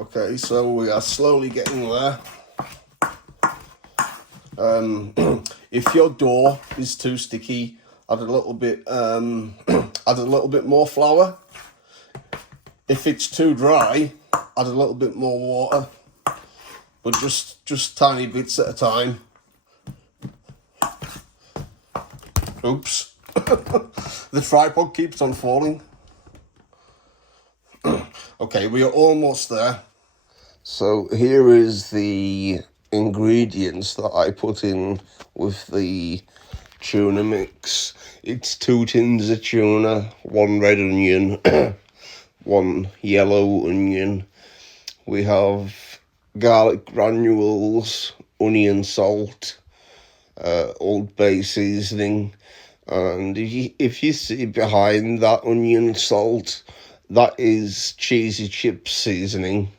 Okay, so we are slowly getting there. If your dough is too sticky, add a little bit more flour. If it's too dry, add a little bit more water, but just tiny bits at a time. Oops. The tripod keeps on falling. Okay, we are almost there. So here is the ingredients that I put in with the tuna mix. It's 2 tins of tuna, 1 red onion, 1 yellow onion. We have garlic granules, onion salt, Old Bay seasoning, and if you see behind that onion salt, that is cheesy chips seasoning.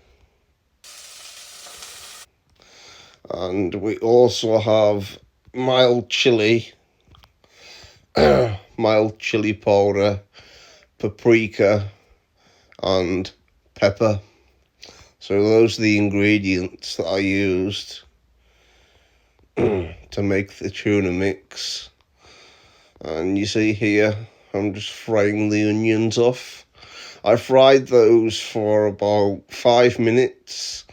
And we also have mild chili powder, paprika, and pepper. So those are the ingredients that I used to make the tuna mix. And you see here, I'm just frying the onions off. I fried those for about 5 minutes.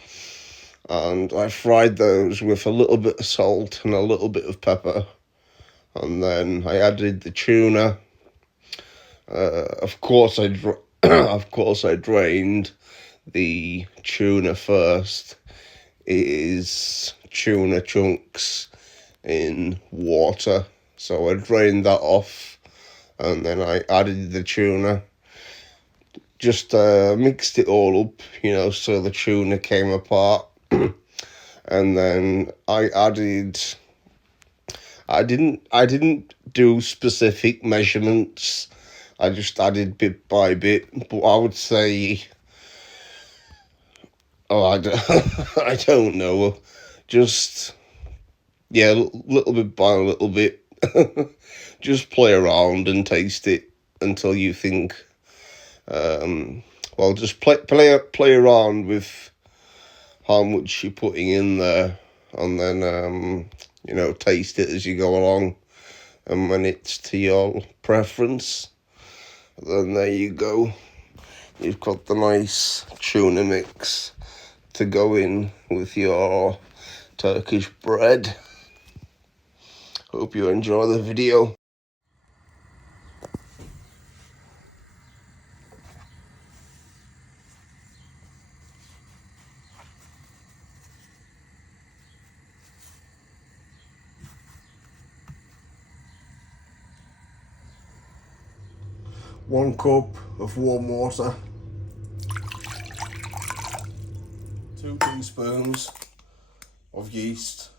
And I fried those with a little bit of salt and a little bit of pepper. And then I added the tuna. Of course I drained the tuna first. It is tuna chunks in water. So I drained that off, and then I added the tuna. Just mixed it all up, so the tuna came apart. And then I didn't do specific measurements. I just added bit by bit. But I would say, I don't know. Just, yeah, little bit by a little bit. Just play around and taste it until you think. Just play around with how much you're putting in there, and then taste it as you go along. And when it's to your preference, then there you go. You've got the nice tuna mix to go in with your Turkish bread. Hope you enjoy the video. One cup of warm water, 2 teaspoons of yeast,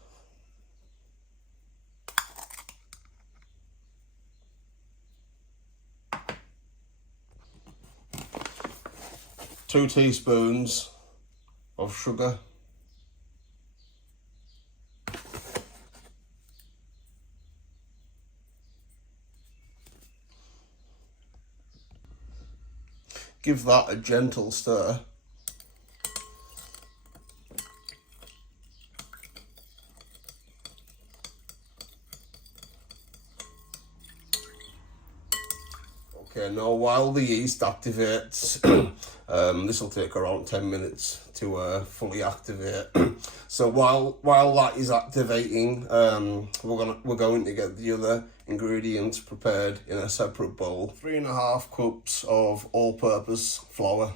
2 teaspoons of sugar, give that a gentle stir. Okay, now while the yeast activates, this will take around 10 minutes to fully activate. So while that is activating, we're going to get the other ingredients prepared in a separate bowl. 3.5 cups of all-purpose flour.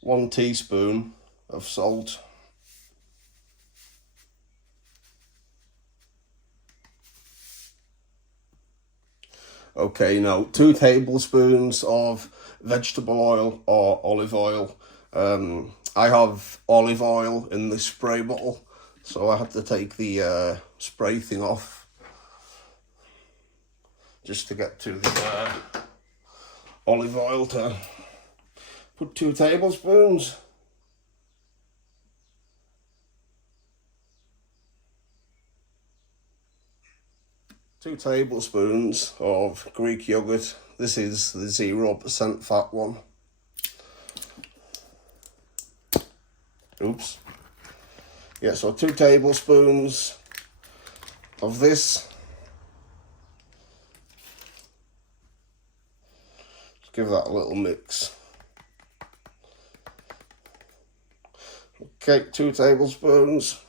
1 teaspoon of salt. Okay, now 2 tablespoons of vegetable oil or olive oil. I have olive oil in this spray bottle, so I had to take the spray thing off just to get to the olive oil to put 2 tablespoons. Two tablespoons of Greek yogurt. This is the 0% fat one. Oops. Yeah, so 2 tablespoons of this. Just give that a little mix. Okay, 2 tablespoons.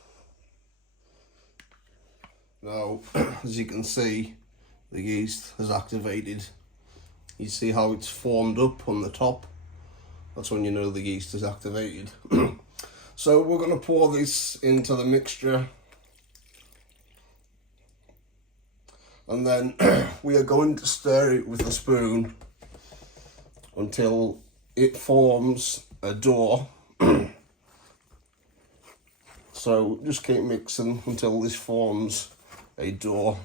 Now, as you can see, the yeast has activated. You see how it's formed up on the top? That's when you know the yeast is activated. So we're going to pour this into the mixture. And then we are going to stir it with a spoon until it forms a dough. So just keep mixing until this forms a dough.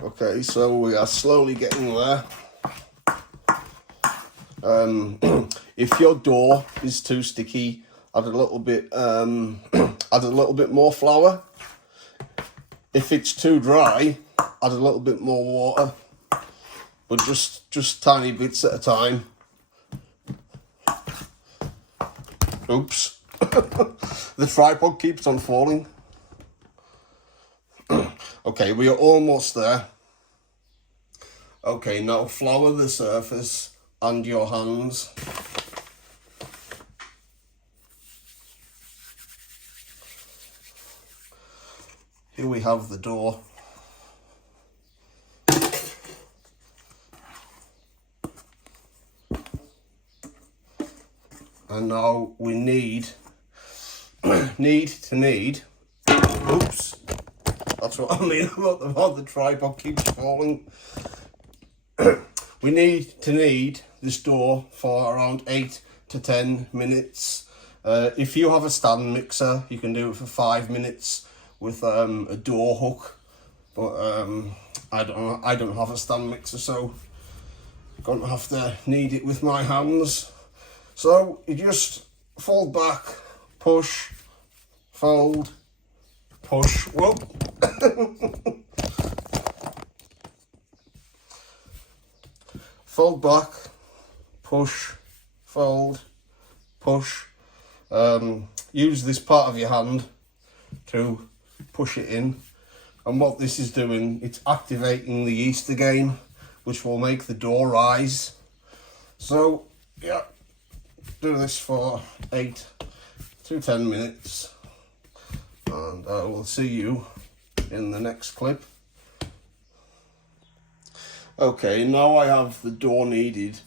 Okay, so we are slowly getting there. If your dough is too sticky, add a little bit more flour. If it's too dry, add a little bit more water, but just tiny bits at a time. Oops. The tripod keeps on falling. Okay, we are almost there. Okay, now flour the surface and your hands. Here we have the dough. And now we need, oops, that's what I mean about the tripod keeps falling. We need this dough for around 8 to 10 minutes. If you have a stand mixer, you can do it for 5 minutes with a dough hook. But I don't have a stand mixer, so I'm going to have to knead it with my hands. So you just fold back, push, fold, push. Whoa. Fold back, push, fold, push. Use this part of your hand to push it in. And what this is doing, it's activating the yeast again, which will make the dough rise. So, yeah, do this for 8 to 10 minutes. And I will see you in the next clip. Okay, now I have the dough kneaded.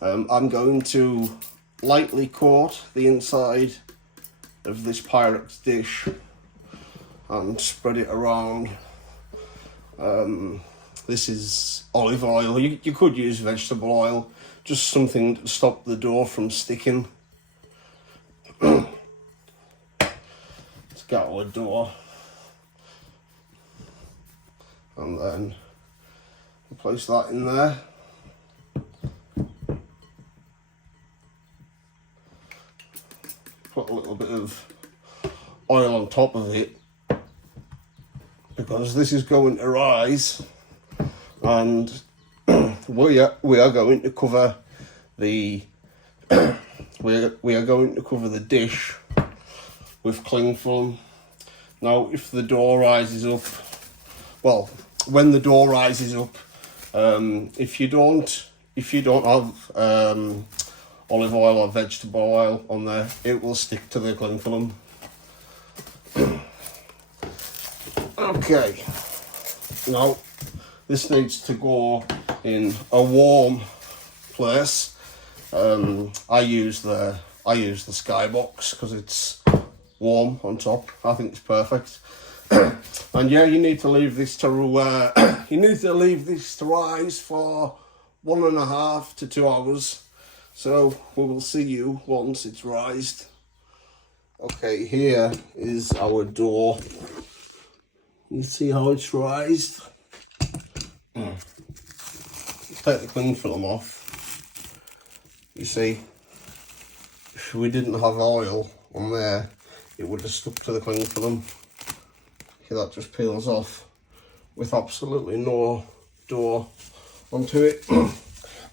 I'm going to lightly coat the inside of this Pyrex dish and spread it around. This is olive oil. You could use vegetable oil, just something to stop the dough from sticking. Let's get our dough. And then place that in there. Put a little bit of oil on top of it, because this is going to rise, and we are going to cover the we are going to cover the dish with cling film. Now, if the dough rises up, well, when the dough rises up, if you don't have olive oil or vegetable oil on there, it will stick to the cling film. Okay, now this needs to go in a warm place. I use the skybox because it's warm on top. I think it's perfect. And yeah, you need to leave this to rise for 1.5 to 2 hours. So we will see you once it's rised. Okay, here is our dough. You see how it's rised? take the cling film off, you see, if we didn't have oil on there, it would have stuck to the cling film. Okay, that just peels off with absolutely no dough onto it.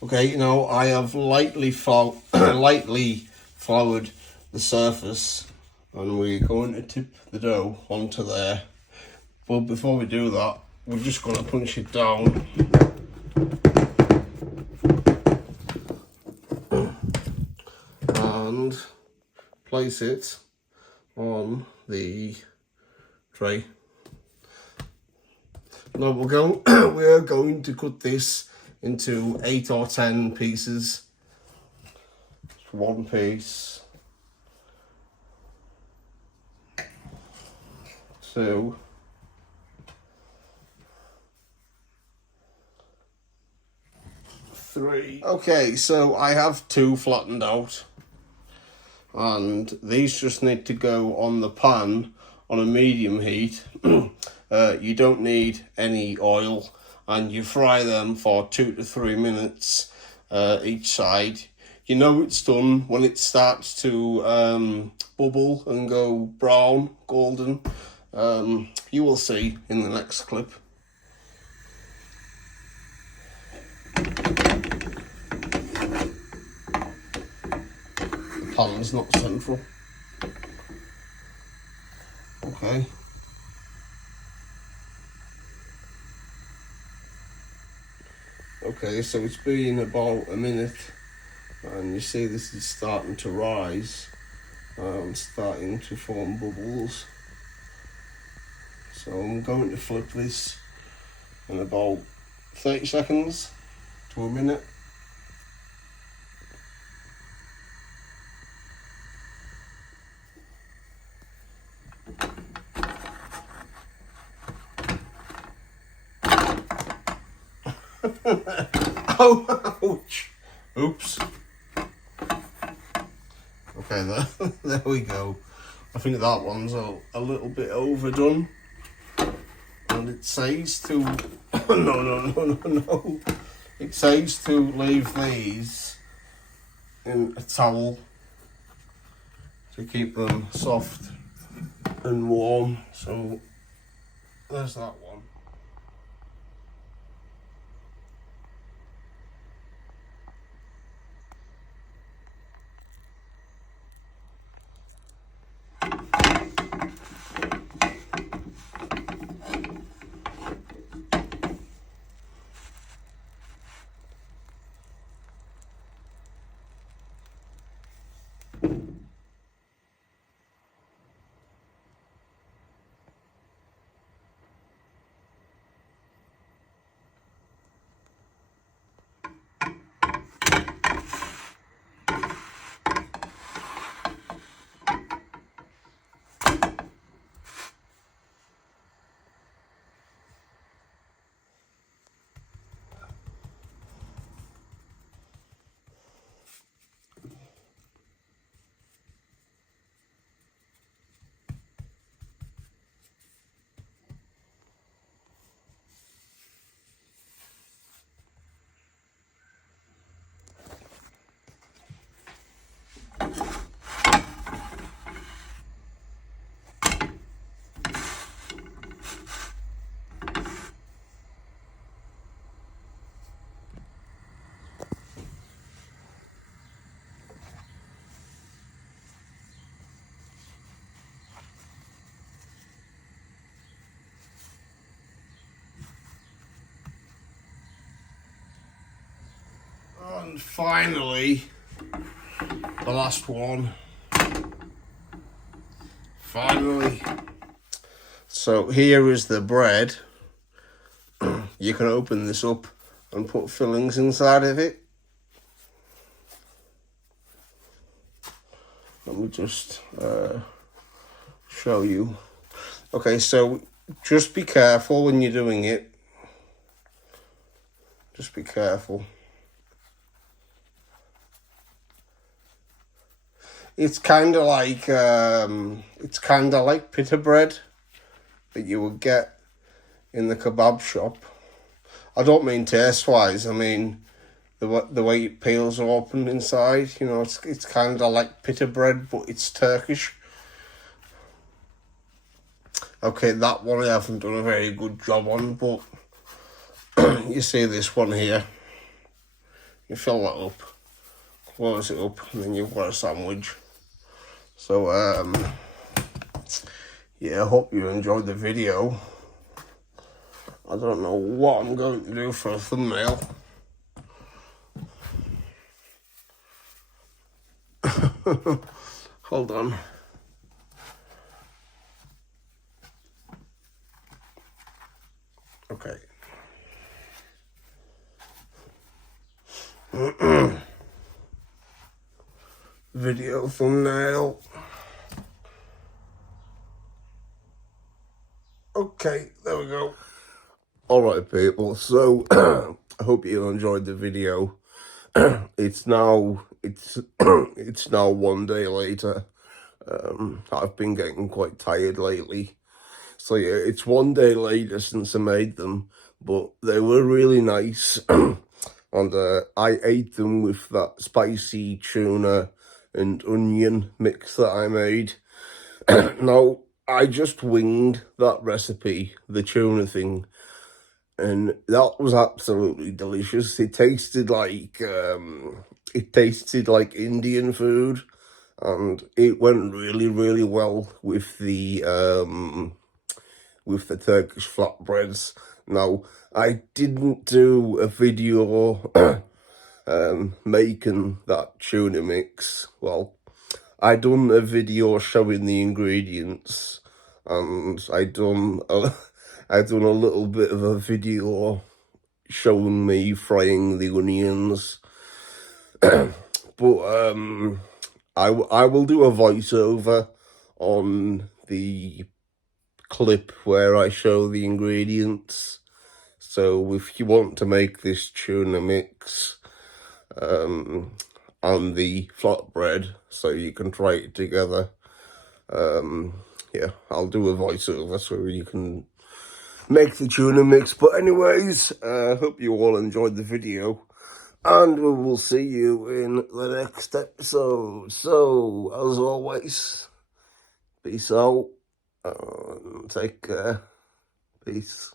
Okay, now I have lightly floured the surface, and we're going to tip the dough onto there. But before we do that, we're just going to punch it down. And place it on the tray. Now we're going to cut this into 8 or 10 pieces. One piece, 2, 3. Okay, so I have 2 flattened out, and these just need to go on the pan on a medium heat. You don't need any oil, and you fry them for 2 to 3 minutes each side. You know it's done when it starts to bubble and go brown, golden. You will see in the next clip. The pan's not central. Okay. Okay, so it's been about a minute, and you see this is starting to rise and starting to form bubbles. So I'm going to flip this in about 30 seconds to a minute. Oh, ouch! Oops. Okay, there we go. I think that one's a little bit overdone. And it says to... no. It says to leave these in a towel to keep them soft and warm. So, there's that one. And finally, the last one. Finally. So here is the bread. You can open this up and put fillings inside of it. Let me just show you. Okay, so just be careful when you're doing it. Just be careful. It's kind of like pita bread that you would get in the kebab shop. I don't mean taste-wise, I mean the way it peels open inside. You know, it's kind of like pita bread, but it's Turkish. Okay, that one I haven't done a very good job on, but you see this one here. You fill that up, close it up, and then you've got a sandwich. So, yeah, I hope you enjoyed the video. I don't know what I'm going to do for a thumbnail. Hold on. Okay. Video thumbnail. Okay, there we go. Alright people, so I hope you enjoyed the video. it's now it's now 1 day later. I've been getting quite tired lately. So yeah, it's 1 day later since I made them, but they were really nice. And I ate them with that spicy tuna and onion mix that I made. Now, I just winged that recipe, the tuna thing, and that was absolutely delicious. It tasted like Indian food, and it went really, really well with the Turkish flatbreads. Now, I didn't do a video making that tuna mix. Well, I done a video showing the ingredients, and I done a little bit of a video showing me frying the onions. But I will do a voiceover on the clip where I show the ingredients. So if you want to make this tuna mix and the flatbread, so you can try it together, yeah, I'll do a voiceover so you can make the tuna mix. But anyways, hope you all enjoyed the video, and we will see you in the next episode. So, as always, peace out, and take care. Peace.